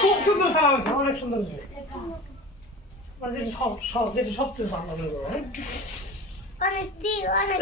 খুব সুন্দর সালাম আছে, অনেক সুন্দর হয়েছে। মানে যেটা যেটা সবচেয়ে ভালো লাগে, হ্যাঁ? অনেক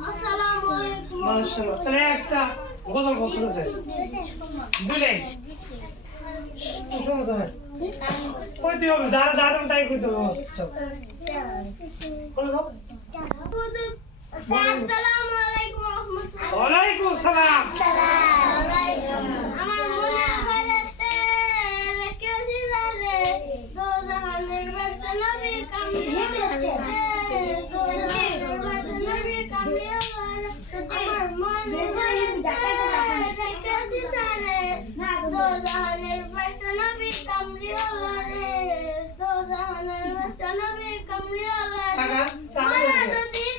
মাশাআল্লাহ। তাহলে একটা গজল বলছিল যে দুই লাইন শুনো তো, কইতে হবে, যারা যারা তাই কইতে হবে। বলে দাও। আসসালামু আলাইকুম ওয়া রাহমাতুল্লাহ। ওয়ালাইকুম সালাম। আমার মনে হইতে রেখে দিলারে দো জাহানের বাদশা নবী কামলিওয়ালা আমার মনে হইতে রেখে দিলারে দো জাহানের বাদশা নবী কামলিওয়ালা রে দো জাহানের বাদশা নবী কামলিওয়ালা রে।